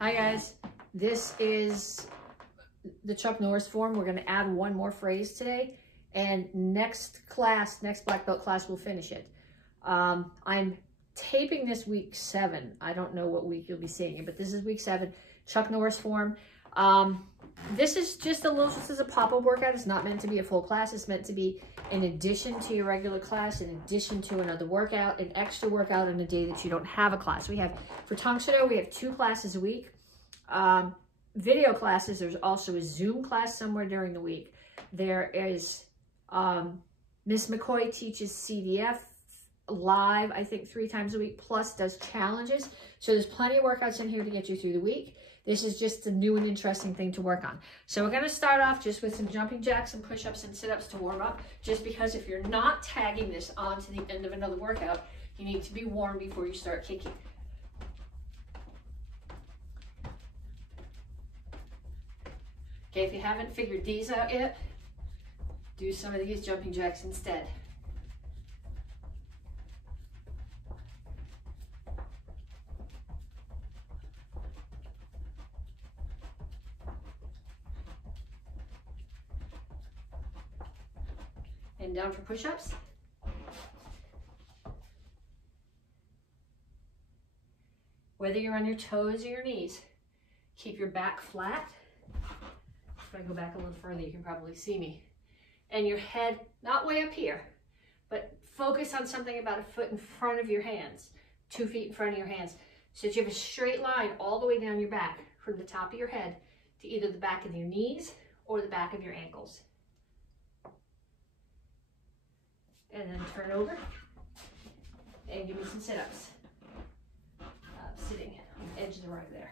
Hi guys, this is the Chuck Norris form. We're going to add one more phrase today, and next black belt class, we'll finish it. I'm taping this week 7. I don't know what week you'll be seeing it, but this is week 7, Chuck Norris form. This is just this is a pop-up workout. It's not meant to be a full class. It's meant to be in addition to your regular class, in addition to another workout, an extra workout on a day that you don't have a class. We have, for Tongsudo, we have 2 classes a week. Video classes, there's also a Zoom class somewhere during the week. There is, Miss McCoy teaches CDF live, I think 3 times a week, plus does challenges. So there's plenty of workouts in here to get you through the week. This is just a new and interesting thing to work on. So we're going to start off just with some jumping jacks and push-ups and sit-ups to warm up, just because if you're not tagging this on to the end of another workout, you need to be warm before you start kicking. Okay, if you haven't figured these out yet, do some of these jumping jacks instead. And down for push-ups. Whether you're on your toes or your knees, keep your back flat. If I go back a little further, you can probably see me. And your head, not way up here, but focus on something about a foot in front of your hands, 2 feet in front of your hands, so that you have a straight line all the way down your back from the top of your head to either the back of your knees or the back of your ankles. And then turn over and give me some sit-ups. Sitting on the edge of the rug there.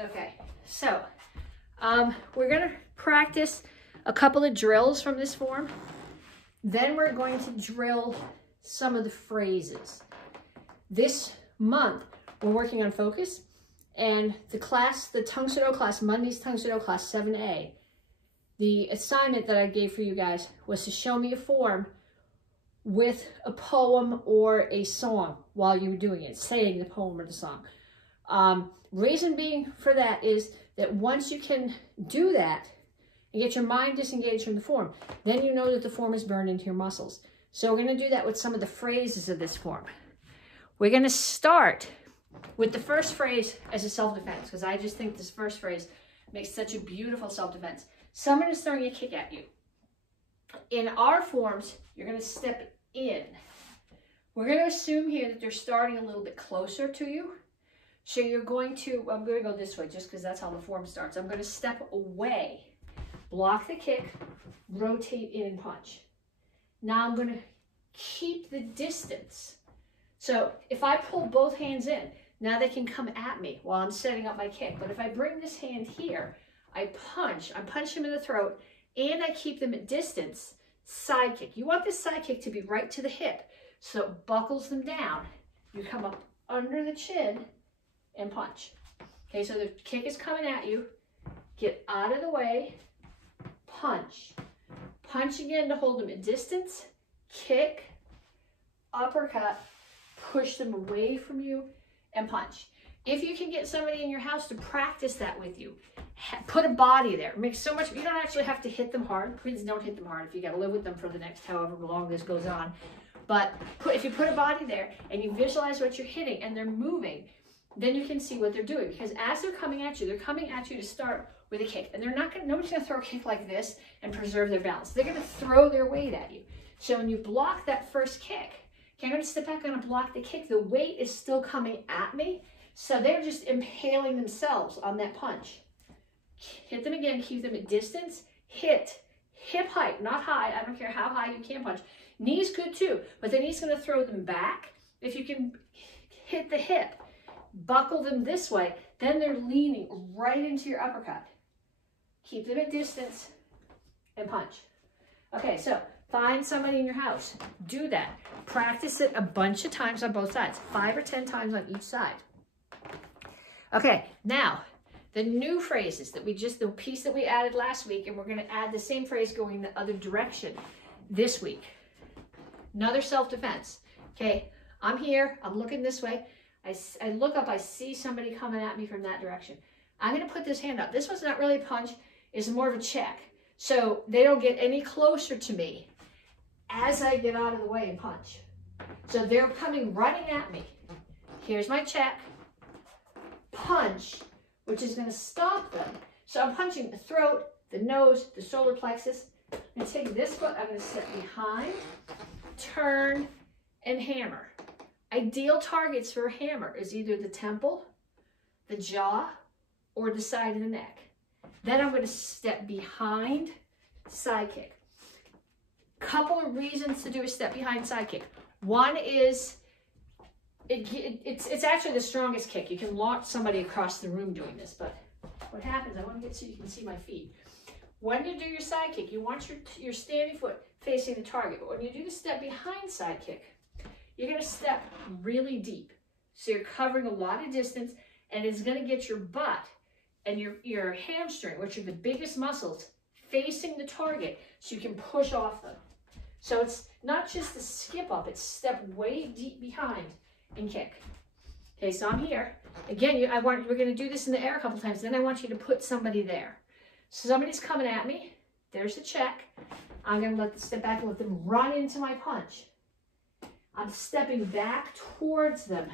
Okay, so we're going to practice a couple of drills from this form. Then we're going to drill some of the phrases. This month, we're working on focus, and the Tongsudo class, Monday's Tongsudo class 7A, the assignment that I gave for you guys was to show me a form with a poem or a song while you were doing it, saying the poem or the song. Reason being for that is that once you can do that and get your mind disengaged from the form, then you know that the form is burned into your muscles. So we're going to do that with some of the phrases of this form. We're going to start with the first phrase as a self-defense, because I just think this first phrase makes such a beautiful self-defense. Someone is throwing a kick at you. In our forms, you're going to step in. We're going to assume here that they're starting a little bit closer to you. So you're going to, I'm going to go this way just because that's how the form starts. I'm going to step away, block the kick, rotate in and punch. Now I'm going to keep the distance. So if I pull both hands in, now they can come at me while I'm setting up my kick. But if I bring this hand here, I punch them in the throat, and I keep them at distance, side kick. You want this side kick to be right to the hip, so it buckles them down. You come up under the chin and punch. Okay, so the kick is coming at you. Get out of the way, punch. Punch again to hold them at distance, kick, uppercut, push them away from you, and punch. If you can get somebody in your house to practice that with you, put a body there. It makes so much, you don't actually have to hit them hard. Please don't hit them hard if you got to live with them for the next however long this goes on. But if you put a body there and you visualize what you're hitting and they're moving, then you can see what they're doing. Because as they're coming at you to start with a kick. And nobody's going to throw a kick like this and preserve their balance. They're going to throw their weight at you. So when you block that first kick, okay, I'm going to step back, I'm going to block the kick. The weight is still coming at me. So they're just impaling themselves on that punch. Hit them again, keep them at distance. Hit, hip height, not high. I don't care how high you can punch. Knee's good too, but the knee's going to throw them back. If you can hit the hip, buckle them this way, then they're leaning right into your uppercut. Keep them at distance, and punch. Okay, so find somebody in your house. Do that. Practice it a bunch of times on both sides, 5 or 10 times on each side. Okay, now the new phrases that the piece that we added last week, and we're going to add the same phrase going the other direction this week. Another self-defense. Okay, I'm here, I'm looking this way. I look up, I see somebody coming at me from that direction. I'm going to put this hand up. This one's not really a punch, it's more of a check. So they don't get any closer to me as I get out of the way and punch. So they're coming running at me. Here's my check. Punch, which is going to stop them. So I'm punching the throat, the nose, the solar plexus. I'm going to take this foot, I'm going to step behind, turn, and hammer. Ideal targets for a hammer is either the temple, the jaw, or the side of the neck. Then I'm going to step behind, side kick. Couple of reasons to do a step behind side kick. One is it's actually the strongest kick. You can launch somebody across the room doing this, but what happens, I want to get so you can see my feet. When you do your side kick, you want your standing foot facing the target. But when you do the step behind side kick, you're going to step really deep. So you're covering a lot of distance, and it's going to get your butt and your hamstring, which are the biggest muscles, facing the target so you can push off them. So it's not just a skip up, it's step way deep behind and kick. Okay, so I'm here. Again, we're going to do this in the air a couple times, then I want you to put somebody there. So somebody's coming at me, there's the check. I'm going to step back and let them run into my punch. I'm stepping back towards them.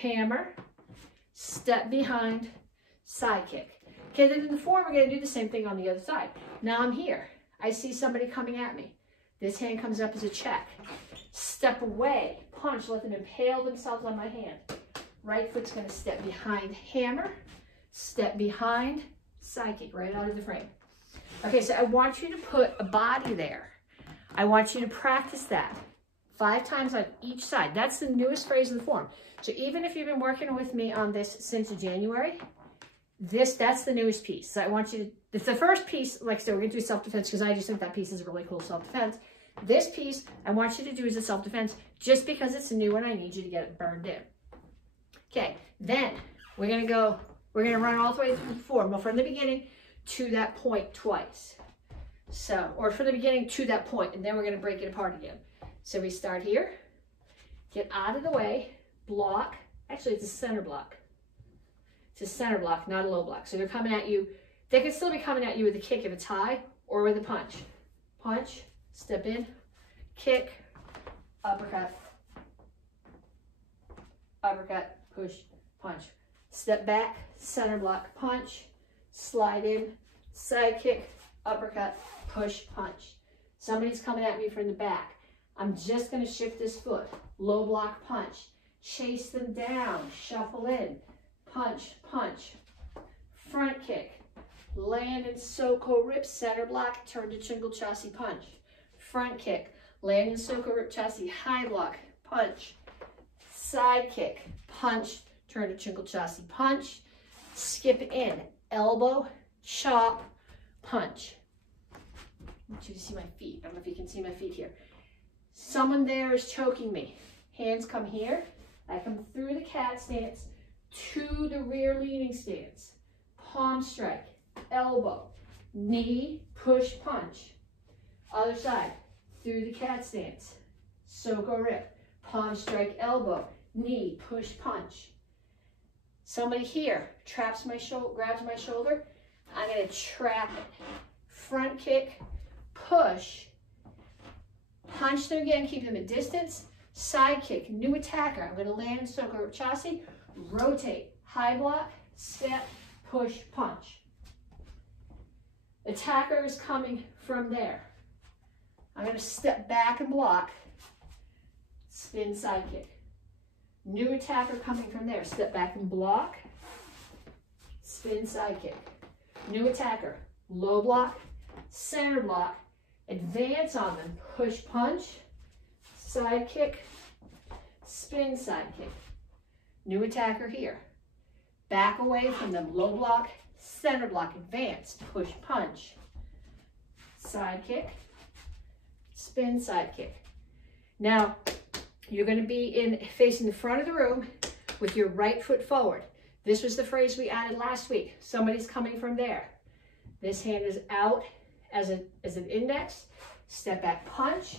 Hammer, step behind, side kick. Okay, then in the form, we're going to do the same thing on the other side. Now I'm here. I see somebody coming at me. This hand comes up as a check. Step away, punch, let them impale themselves on my hand. Right foot's going to step behind, hammer, step behind, side kick, right out of the frame. Okay, so I want you to put a body there. I want you to practice that 5 times on each side. That's the newest phrase in the form. So even if you've been working with me on this since January, that's the newest piece. So I want you to, it's the first piece, like I said, we're going to do self-defense because I just think that piece is a really cool self-defense. This piece, I want you to do as a self-defense just because it's new and I need you to get it burned in. Okay, then we're going to run all the way through the form. Well, from the beginning to that point twice. So, or from the beginning to that point, and then we're going to break it apart again. So we start here, get out of the way, block. Actually, it's a center block. It's a center block, not a low block. So they're coming at you. They can still be coming at you with a kick if it's high or with a punch. Punch, step in, kick, uppercut, uppercut, push, punch. Step back, center block, punch, slide in, side kick, uppercut, push, punch. Somebody's coming at me from the back. I'm just going to shift this foot, low block, punch, chase them down, shuffle in, punch, punch, front kick, land and Soko rip, center block, turn to Chingle Chassis, punch, front kick, land and Soko rip chassis, high block, punch, side kick, punch, turn to Chingle Chassis, punch, skip in, elbow, chop, punch. I want you to see my feet. I don't know if you can see my feet here. Someone there is choking me. Hands come here. I come through the cat stance to the rear leaning stance. Palm strike, elbow, knee, push, punch. Other side, through the cat stance. Soko rip, palm strike, elbow, knee, push, punch. Somebody here traps my shoulder, grabs my shoulder. I'm going to trap it. Front kick, push, punch them again, keep them at distance. Side kick, new attacker. I'm going to land in Soko rip chassis, rotate, high block, step, push, punch. Attacker is coming from there. I'm going to step back and block, spin, side kick. New attacker coming from there. Step back and block, spin, side kick. New attacker, low block, center block, advance on them, push, punch, side kick, spin, side kick. New attacker here. Back away from them, low block, center block, advance, push, punch, side kick, spin, side kick. Now, you're going to be facing the front of the room with your right foot forward. This was the phrase we added last week. Somebody's coming from there. This hand is out as an index, step back punch,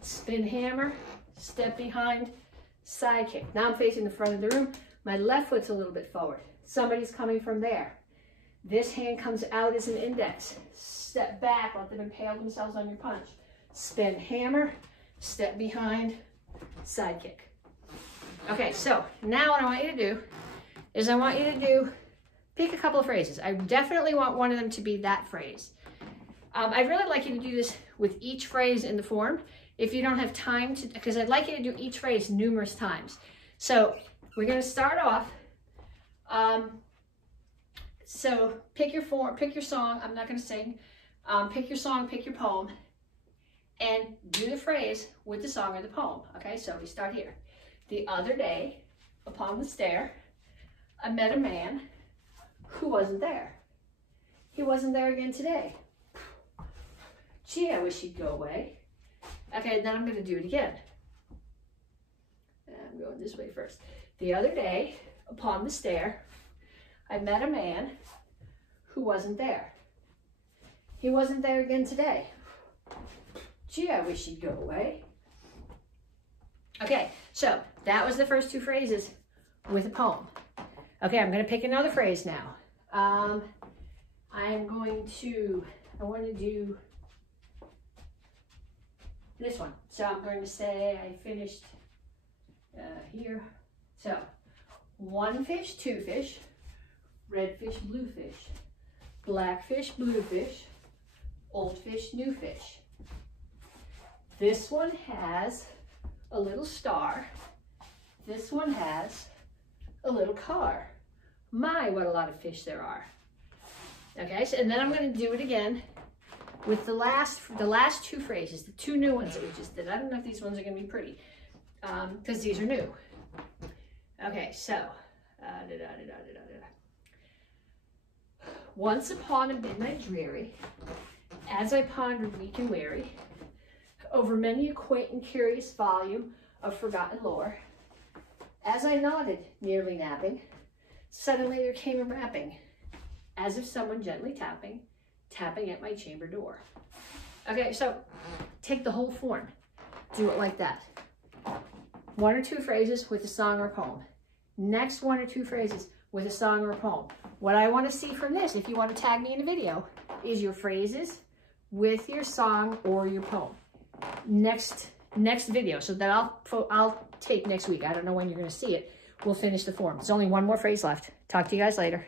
spin hammer, step behind, side kick. Now I'm facing the front of the room. My left foot's a little bit forward. Somebody's coming from there. This hand comes out as an index. Step back, let them impale themselves on your punch. Spin hammer, step behind, side kick. Okay, so now what I want you to do is I want you to pick a couple of phrases. I definitely want one of them to be that phrase. I'd really like you to do this with each phrase in the form. If you don't have time to, because I'd like you to do each phrase numerous times. So we're going to start off. So pick your form, pick your song. I'm not going to sing. Pick your song, pick your poem, and do the phrase with the song or the poem. Okay, so we start here. The other day, upon the stair, I met a man who wasn't there. He wasn't there again today. Gee, I wish he'd go away. Okay, then I'm going to do it again. I'm going this way first. The other day, upon the stair, I met a man who wasn't there. He wasn't there again today. Gee, I wish he'd go away. Okay, so that was the first two phrases with a poem. Okay, I'm going to pick another phrase now. I want to do this one. So I'm going to say I finished here. So, one fish, two fish, red fish, blue fish, black fish, blue fish, old fish, new fish. This one has a little star. This one has a little car. My, what a lot of fish there are. Okay, so, and then I'm going to do it again with the last two phrases, the two new ones that we just did. I don't know if these ones are going to be pretty, because these are new. Okay, so, once upon a midnight dreary, as I pondered weak and weary, over many a quaint and curious volume of forgotten lore, as I nodded, nearly napping, suddenly there came a rapping, as if someone gently tapping at my chamber door. Okay, so take the whole form. Do it like that. One or two phrases with a song or a poem. Next one or two phrases with a song or a poem. What I want to see from this, if you want to tag me in a video, is your phrases with your song or your poem. Next video, so that I'll tape next week. I don't know when you're going to see it. We'll finish the form. There's only one more phrase left. Talk to you guys later.